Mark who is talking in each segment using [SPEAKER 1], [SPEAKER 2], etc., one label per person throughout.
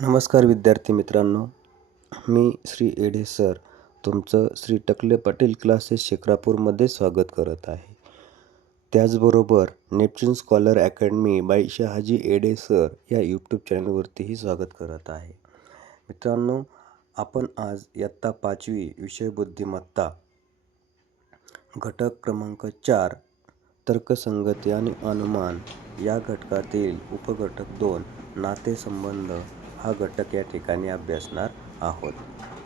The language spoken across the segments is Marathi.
[SPEAKER 1] नमस्कार विद्यार्थी मित्रांनो मी श्री एढे सर. तुमचं श्री टकले पाटील क्लासेस शेखरापूरमध्ये स्वागत करत आहे. त्याचबरोबर Neptune scholar academy by Shahaji Ede sir या यूट्यूब चॅनलवरतीही स्वागत करत आहे. मित्रांनो आपण आज इयत्ता पाचवी विषय बुद्धिमत्ता घटक क्रमांक चार तर्कसंगती आणि अनुमान या घटकातील उपघटक दोन नातेसंबंध हा घटक या ठिकाणी अभ्यासणार आहोत.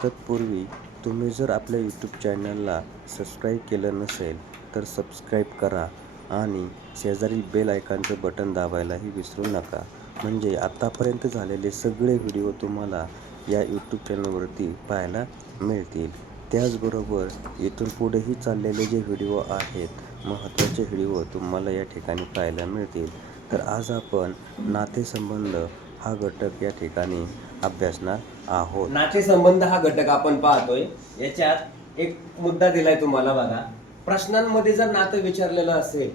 [SPEAKER 1] तत्पूर्वी तुम्ही जर आपल्या यूट्यूब चॅनलला सबस्क्राईब केलं नसेल तर सबस्क्राईब करा आणि शेजारील बेल आयकॉनचं बटन दाबायलाही विसरू नका. म्हणजे आत्तापर्यंत झालेले सगळे व्हिडिओ तुम्हाला या यूट्यूब चॅनलवरती पाहायला मिळतील. त्याचबरोबर इथून पुढेही चाललेले जे व्हिडिओ आहेत महत्त्वाचे व्हिडिओ तुम्हाला या ठिकाणी पाहायला मिळतील. तर आज आपण नातेसंबंध हा घटक या ठिकाणी अभ्यासणार आहोत.
[SPEAKER 2] नातेसंबंध हा घटक आपण पाहतोय. याच्यात एक मुद्दा दिलाय तुम्हाला बघा. प्रश्नांमध्ये जर नातं विचारलेलं असेल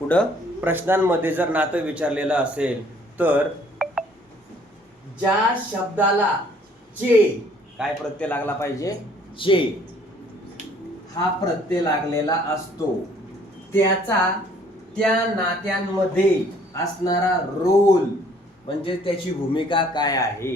[SPEAKER 2] पुढं? प्रश्नांमध्ये जर नातं विचारलेलं असेल तर ज्या शब्दाला चे काय प्रत्यय लागला पाहिजे? चे हा प्रत्यय लागलेला असतो. त्याचा त्या नात्यांमध्ये असणारा रोल म्हणजे त्याची भूमिका काय आहे?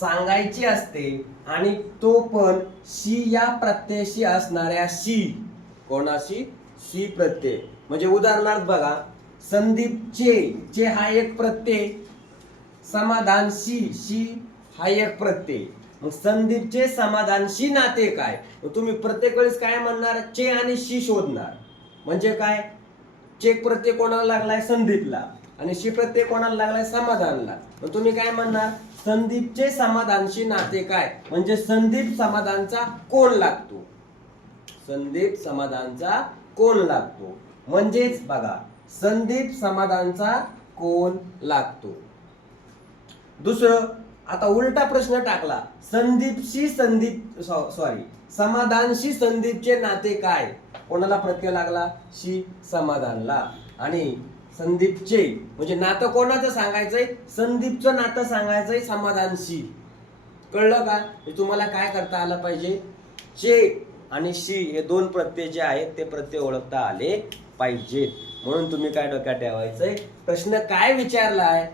[SPEAKER 2] सांगायची असते आणि तो पण शी या प्रत्ययशी असणाऱ्या शी. कोणाशी? शी प्रत्यय. म्हणजे उदाहरणार्थ बघा संदीप चे चे हा एक प्रत्यय. समाधान शी शी हा एक प्रत्यय. मग संदीपचे समाधानशी नाते काय? मग तुम्ही प्रत्येक वेळेस काय म्हणणार? चे आणि शी शोधणार. म्हणजे काय? चेक प्रत्यय कोणाला लागलाय? संदीपला. आणि शी प्रत्येक कोणाला लागलाय? समाधानला. मग तुम्ही काय म्हणणार? संदीपचे समाधानशी नाते काय? म्हणजे संदीप समाधानचा कोण लागतो? संदीप समाधानचा कोण लागतो? म्हणजेच बघा संदीप समाधानचा कोण लागतो? दुसरं आता उलटा प्रश्न टाकला. संदीपशी संदीप सॉरी समाधानशी संदीपचे नाते काय? कोणाला प्रत्यय लागला? शी समाधानला. आणि संदीपचे. म्हणजे नातं कोणाचं सांगायचंय? संदीपचं नातं सांगायचंय समाधानशी. कळलं का? हे तुम्हाला काय करता आलं पाहिजे? चे आणि शी हे दोन प्रत्यय जे आहेत ते प्रत्यय ओळखता आले पाहिजेत म्हणून तुम्ही काय डोक्यात ठेवायचंय? प्रश्न काय विचारलाय?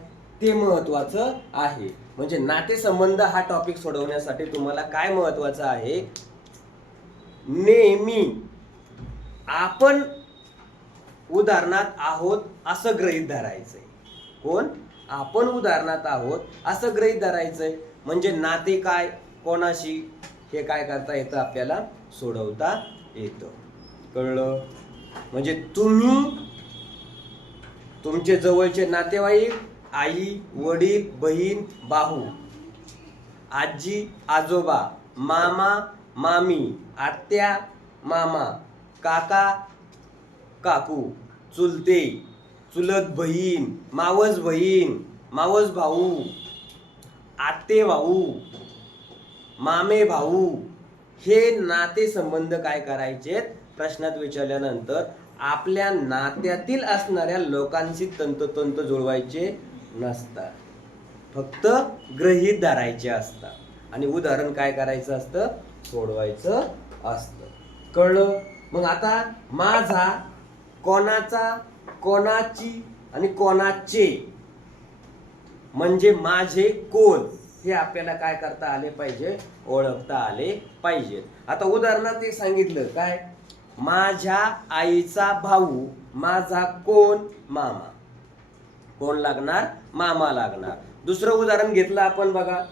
[SPEAKER 2] ते महत्वाचं आहे. म्हणजे नातेसंबंध हा टॉपिक सोडवण्यासाठी तुम्हाला काय महत्वाचं आहे? नेहमी आपण उदाहरणात आहोत असं ग्रहीत धरायचंय. कोण? आपण उदाहरणात आहोत असं ग्रहीत धरायचंय. म्हणजे नाते काय? कोणाशी? हे काय करता येतं? आपल्याला सोडवता येतं. कळलं? म्हणजे तुम्ही तुमचे जवळचे नातेवाईक आई वडील बहीण भाऊ आजी आजोबा मामा मामी आत्या मामा काका काकू चुलते चुलत बहीण मावस बहीण मावस भाऊ आते भाऊ मामे भाऊ हे नाते संबंध काय करायचे? प्रश्नात विचारल्यानंतर आपल्या नात्यातील असणाऱ्या लोकांशी तंतोतंत जुळवायचे नसतात. फक्त ग्रहीत धरायचे असतात. आणि उदाहरण काय करायचं असतं? सोडवायचं असतं. कळलं? मग आता माझा कोणाचा कोणाची आणि कोणाचे. म्हणजे माझे कोण. हे आपल्याला काय करता आले पाहिजे? ओळखता आले पाहिजेत आता उदाहरणार्थ एक सांगितलं काय? माझ्या आईचा भाऊ माझा कोण? मामा. कोण लागणार? मामा लागणार. दुसरं उदाहरण घेतलं आपण बघा.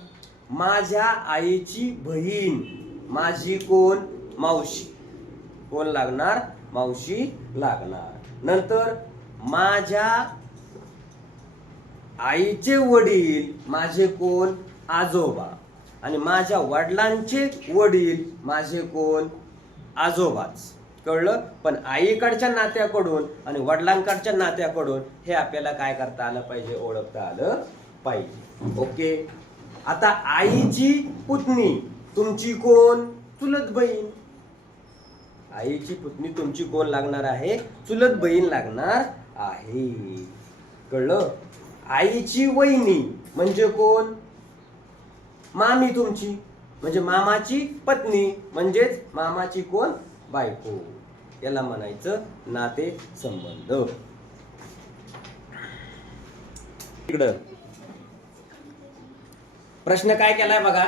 [SPEAKER 2] माझ्या आईची बहीण माझी कोण? मावशी. कोण लागणार? मावशी लागणार. नंतर माझ्या आईचे वडील माझे कोण? आजोबा. आणि माझ्या वडिलांचे वडील माझे कोण? आजोबाच. कळलं? पण आईकडच्या नात्याकडून आणि वडिलांकडच्या नात्याकडून हे आपल्याला काय करता आलं पाहिजे ओळखता आलं पाहिजे. ओके? आता आईची पुतणी तुमची कोण? चुलत बहीण. आईची पुतणी तुमची कोण लागणार आहे? चुलत बहीण लागणार आहे. कळलं? आईची वहिनी म्हणजे कोण? मामी तुमची म्हणजे मामाची पत्नी म्हणजेच मामाची कोण? बायको. याला म्हणायचं नाते संबंध. इकडं. प्रश्न काय केलाय बघा?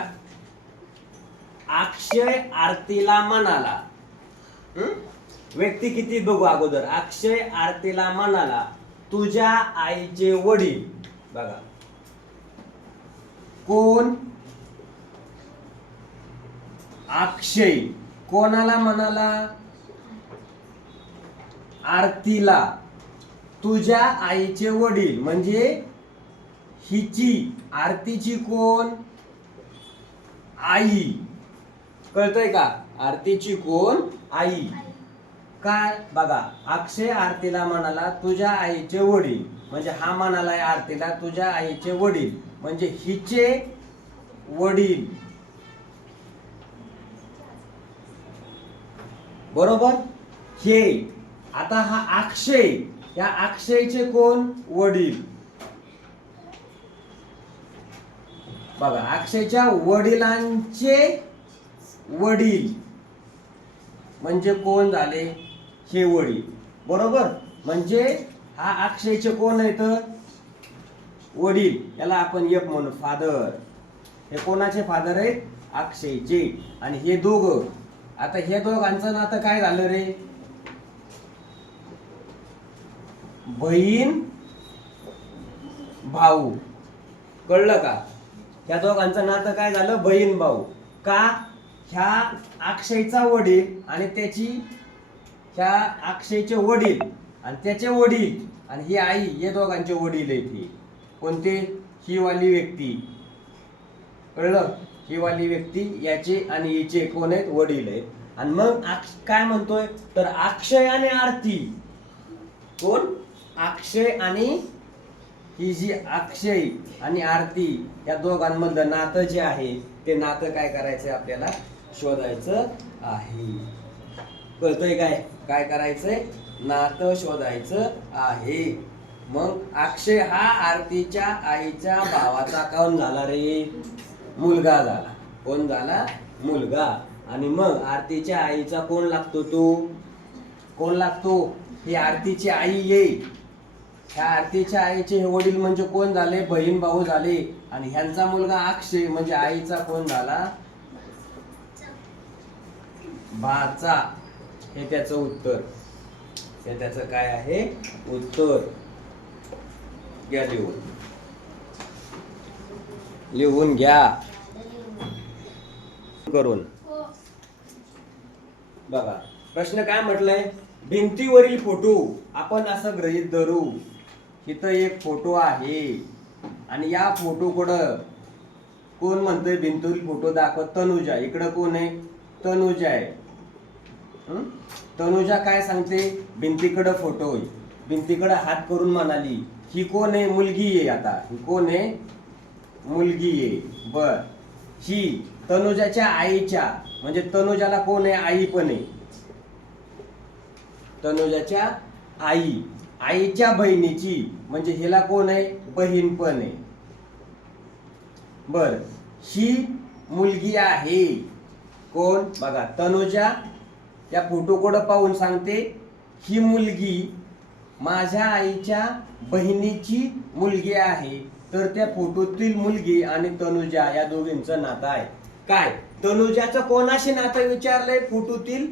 [SPEAKER 2] अक्षय आरतीला म्हणाला. व्यक्ती किती बघू अगोदर? अक्षय आरतीला म्हणाला तुझ्या आईचे वडील. बघा. कोण? अक्षय. कोणाला म्हणाला? आरतीला. तुझ्या आईचे वडील. म्हणजे हिची आरतीची कोण? आई. कळतंय का? आरतीची कोण? आई. काय? बघा अक्षय आरतीला म्हणाला तुझ्या आईचे वडील. म्हणजे हा म्हणाला आरतीला तुझ्या आईचे वडील. म्हणजे हिचे वडील. बरोबर? हे. आता हा अक्षय. या अक्षयचे कोण? वडील. बघा अक्षयच्या वडिलांचे वडील. म्हणजे कोण झाले? हे वडील. बरोबर? म्हणजे हा अक्षयचे कोण आहेत? वडील. याला आपण एक म्हणू फादर हे कोणाचे फादर आहेत? अक्षयचे. आणि हे दोघं. आता हे दोघांचं नातं काय झालं रे? बहीण भाऊ. कळलं का? ह्या दोघांचं नातं काय झालं? बहीण भाऊ. का? ह्या अक्षयचा वडील आणि त्याची ह्या अक्षयचे वडील आणि त्याचे वडील आणि ही आई हे दोघांचे वडील आहेत हे. कोणते? ही वाली व्यक्ती. कळलं? ही वाली व्यक्ती याचे आणि हिचे कोण आहेत? वडील आहेत. आणि मग काय म्हणतोय? तर अक्षय आणि आरती. कोण? अक्षय आणि ही जी अक्षय आणि आरती या दोघांमधलं नातं जे आहे ते नातं काय करायचंय आपल्याला? शोधायचं आहे. कळतंय काय? काय करायचंय? नातं शोधायचं आहे. मग अक्षय हा आरतीच्या आईच्या भावाचा कोण झाला रे? मुलगा झाला. कोण झाला? मुलगा. आणि मग आरतीच्या आईचा कोण लागतो तो? कोण लागतो? ही आरतीची आई येईल ह्या आरतीच्या आईचे हे वडील म्हणजे कोण झाले? बहीण भाऊ झाले. आणि ह्यांचा मुलगा अक्षय म्हणजे आईचा कोण झाला? भाचा. हे त्याचं उत्तर. हे त्याचं काय आहे? उत्तर. घ्या लिहून. लिहून घ्या. करून. बघा. प्रश्न काय म्हटलंय? भिंतीवरील फोटो आपण असं गृहीत धरू. इथं एक फोटो आहे. आणि या फोटो कडं कोण म्हणतोय? भिंतीवरील फोटो दाखव तनुजा. इकडं कोण आहे? तनुजा आहे. तनुजा काय सांगते? भिंतीकडं फोटो आहे भिंतीकडं हात करून म्हणाली ही कोण आहे? मुलगी आहे आता. ही कोण आहे? मुलगी आहे. बर. ही तनुजाच्या आईच्या. म्हणजे तनुजाला कोण आहे? आई पण आहे. तनुजाच्या आई. आईच्या बहिणीची. म्हणजे हिला कोण आहे? बहीण पण आहे. बर. ही मुलगी आहे. कोण? बघा तनुजा त्या फोटोकडं पाहून सांगते ही मुलगी माझ्या आईच्या बहिणीची मुलगी आहे. तर त्या फोटोतील मुलगी आणि तनुजा या दोघींचं नातं आहे. काय? तनुजाचं कोणाशी नातं विचारलंय फोटोतील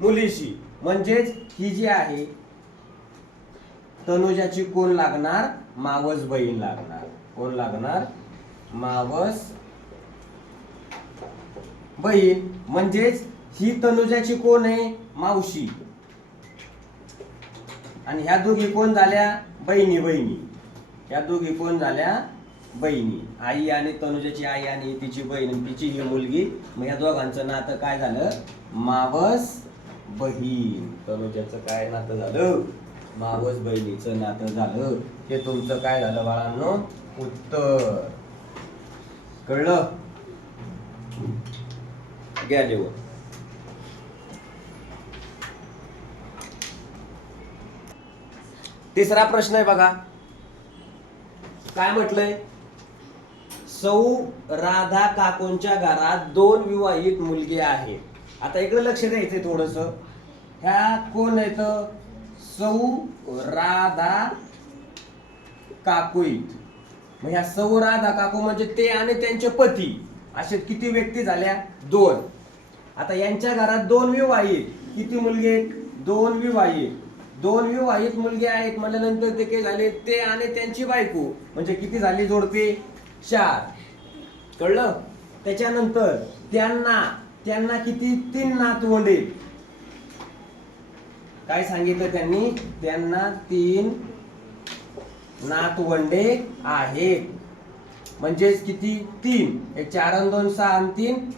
[SPEAKER 2] मुलीशी? म्हणजेच ही जी आहे तनुजाची कोण लागणार? मावस बहीण लागणार. कोण लागणार? मावस बहीण. म्हणजेच ही तनुजाची कोण आहे? मावशी. आणि ह्या दोघी कोण झाल्या? बहिणी बहिणी. ह्या दोघी कोण झाल्या? बहिणी. आई आणि तनुजाची आई आणि तिची बहीण तिची ही मुलगी. मग ह्या दोघांचं नातं काय झालं? मावस बहीण. तनुजाचं काय नातं झालं? मावस बहिणीचं नातं झालं. हे तुमचं काय झालं बाळांनो? उत्तर. कळलं? घ्या जेवण. तिसरा प्रश्न आहे बघा. काय म्हटलंय? सौ राधा काकूंच्या घरात दोन विवाहित मुलगे आहेत आता इकडे लक्ष द्यायचंय थोडस. ह्या कोण आहेत? सौ राधा काकुईत मग ह्या सौ राधा काकू म्हणजे ते आणि त्यांचे पती. असे किती व्यक्ती झाल्या? दोन. आता यांच्या घरात दोन विवाहित. किती मुलगे आहेत? दोन विवाहित. दोन विवाहित मुलगे आहेत म्हणल्यानंतर ते काय झाले ते आणि त्यांची बायको. म्हणजे किती झाली जोडपे? चार. कळलं? त्याच्यानंतर त्यांना त्यांना किती? तीन नातवंडे काय सांगितलं त्यांनी? त्यांना तीन नातवंडे आहेत. म्हणजेच किती? तीन. एक चार आणि दोन सहा आणि तीन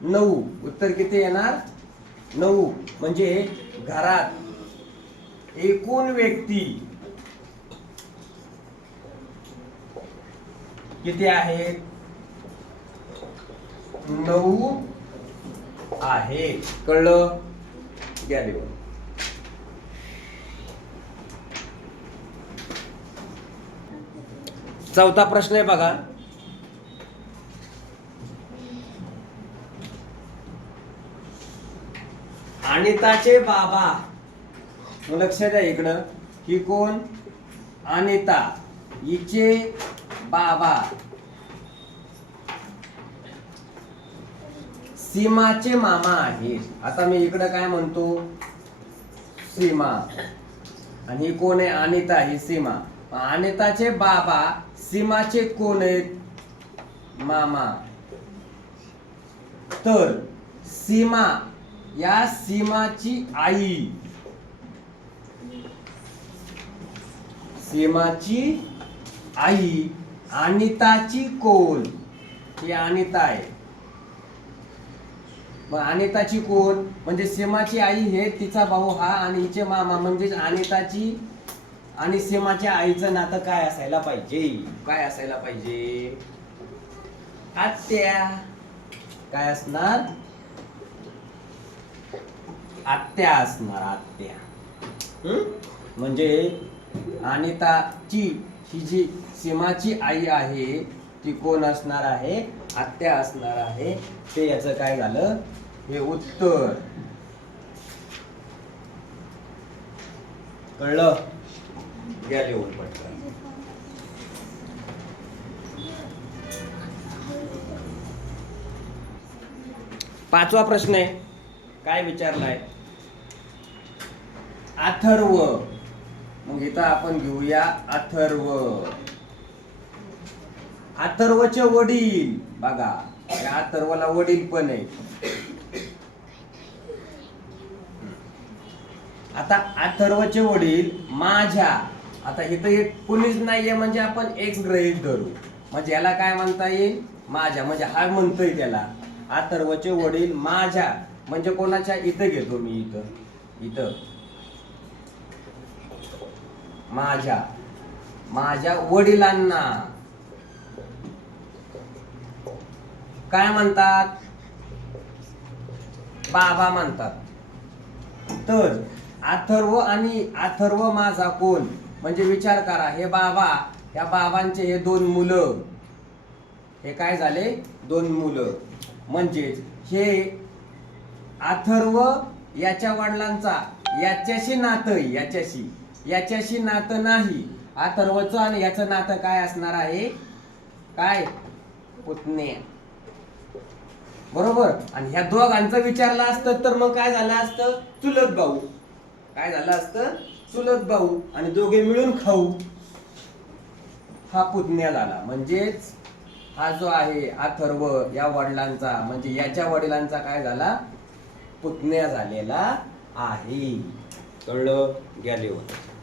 [SPEAKER 2] नऊ. उत्तर किती येणार? नऊ. म्हणजे घरात एकूण व्यक्ती किती आहेत? नऊ आहे कळलं? गॅलीवर चौथा प्रश्न आहे बघा. अनिताचे बाबा लक्ष द्या इकडं ही कोण? अनिता हिचे बाबा. सीमाचे मामा आहेत. आता मी इकडं काय म्हणतो? सीमा. आणि ही कोण आहे? अनिता ही सीमा. अनिताचे बाबा सीमाचे कोण आहेत? मामा. तर सीमा या सीमाची आई. सीमाची आई अनिताची कोण? ही अनिता आहे. मग अनिताची कोण? म्हणजे सीमाची आई हे तिचा भाऊ हा आणि हिचे मामा. म्हणजेच अनिताची आणि सीमाच्या आईचं नातं काय असायला पाहिजे? काय असायला पाहिजे? आत्या. काय असणार? आत्या असणार आत्या. म्हणजे अनिताची ही जी सीमाची आई आहे ती कोण असणार आहे? आत्या असणार आहे. ते याचं काय झालं? हे उत्तर. कळलं? गेले लिहून पटकन. पाचवा प्रश्न आहे. काय विचारलाय? अथर्व मग इथं आपण घेऊया अथर्व. अथर्वचे वडील. बघा अथर्वला वडील पण आहे आता अथर्वचे वडील माझ्या. आता इथं एक कुणीच नाहीये म्हणजे आपण एक्स ग्रहित धरू. म्हणजे याला काय म्हणता येईल? माझ्या. म्हणजे हा म्हणतोय त्याला. अथर्वचे वडील माझ्या. म्हणजे कोणाच्या? इथं घेतो मी इथं. इथं. माझ्या माझ्या वडिलांना. काय म्हणतात? बाबा म्हणतात. तर अथर्व आणि अथर्व माझा कोण? म्हणजे विचार करा हे बाबा या बाबांचे हे दोन मुलं. हे काय झाले? दोन मुलं. म्हणजेच हे अथर्व याच्या वडिलांचा याच्याशी नातं याच्याशी. याच्याशी नातं नाही. अथर्वचं आणि याचं नातं काय असणार आहे? काय? पुतणे. बरोबर? आणि ह्या दोघांचं विचारलं असतं तर मग काय झालं असतं? चुलत भाऊ. काय झालं असतं? चुलत भाऊ. आणि दोघे मिळून खाऊ. हा पुतण्या झाला. म्हणजेच हा जो आहे अथर्व या वडिलांचा म्हणजे याच्या वडिलांचा काय झाला? पुतण्या झालेला आहे. कळलं? गेले होत.